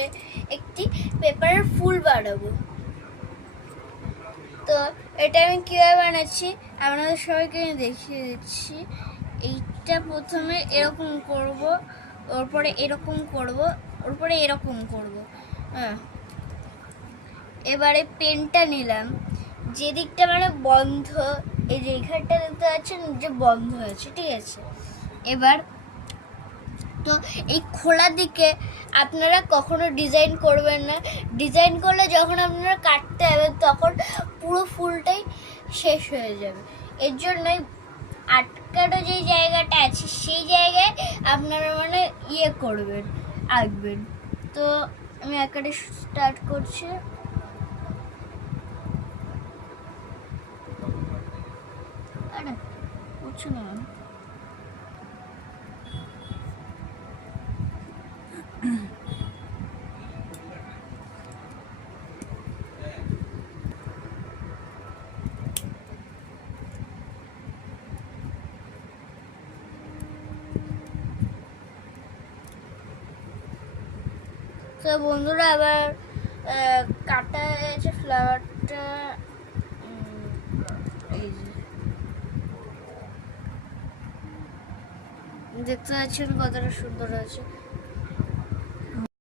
যে একটি পেপারের ফুল বানাবো। তো এটা আমি কীভাবে বানাচ্ছি আপনাদের সবাইকে আমি দেখিয়ে দিচ্ছি। এইটা প্রথমে এরকম করব, ওরপরে এরকম করব, ওরপরে এরকম করব। হ্যাঁ, এবারে পেনটা নিলাম, যে দিকটা মানে বন্ধ, এই যে এখানটা দেখতে পাচ্ছেন যে বন্ধ আছে, ঠিক আছে। এবার তো এই খোলা দিকে আপনারা কখনো ডিজাইন করবেন না। ডিজাইন করলে যখন আপনারা কাটতে যাবেন তখন পুরো ফুলটাই শেষ হয়ে যাবে। এর জন্যই আটকানো যে জায়গাটা আছে সেই জায়গায় আপনারা মানে করবেন, আঁকবেন। তো আমি আঁকাটা স্টার্ট করছি। আরে বুঝছো না, তো বন্ধুরা আবার কাটা আছে ফ্লাওয়ারটা, এই যে দেখতে পাচ্ছেন কতটা সুন্দর আছে।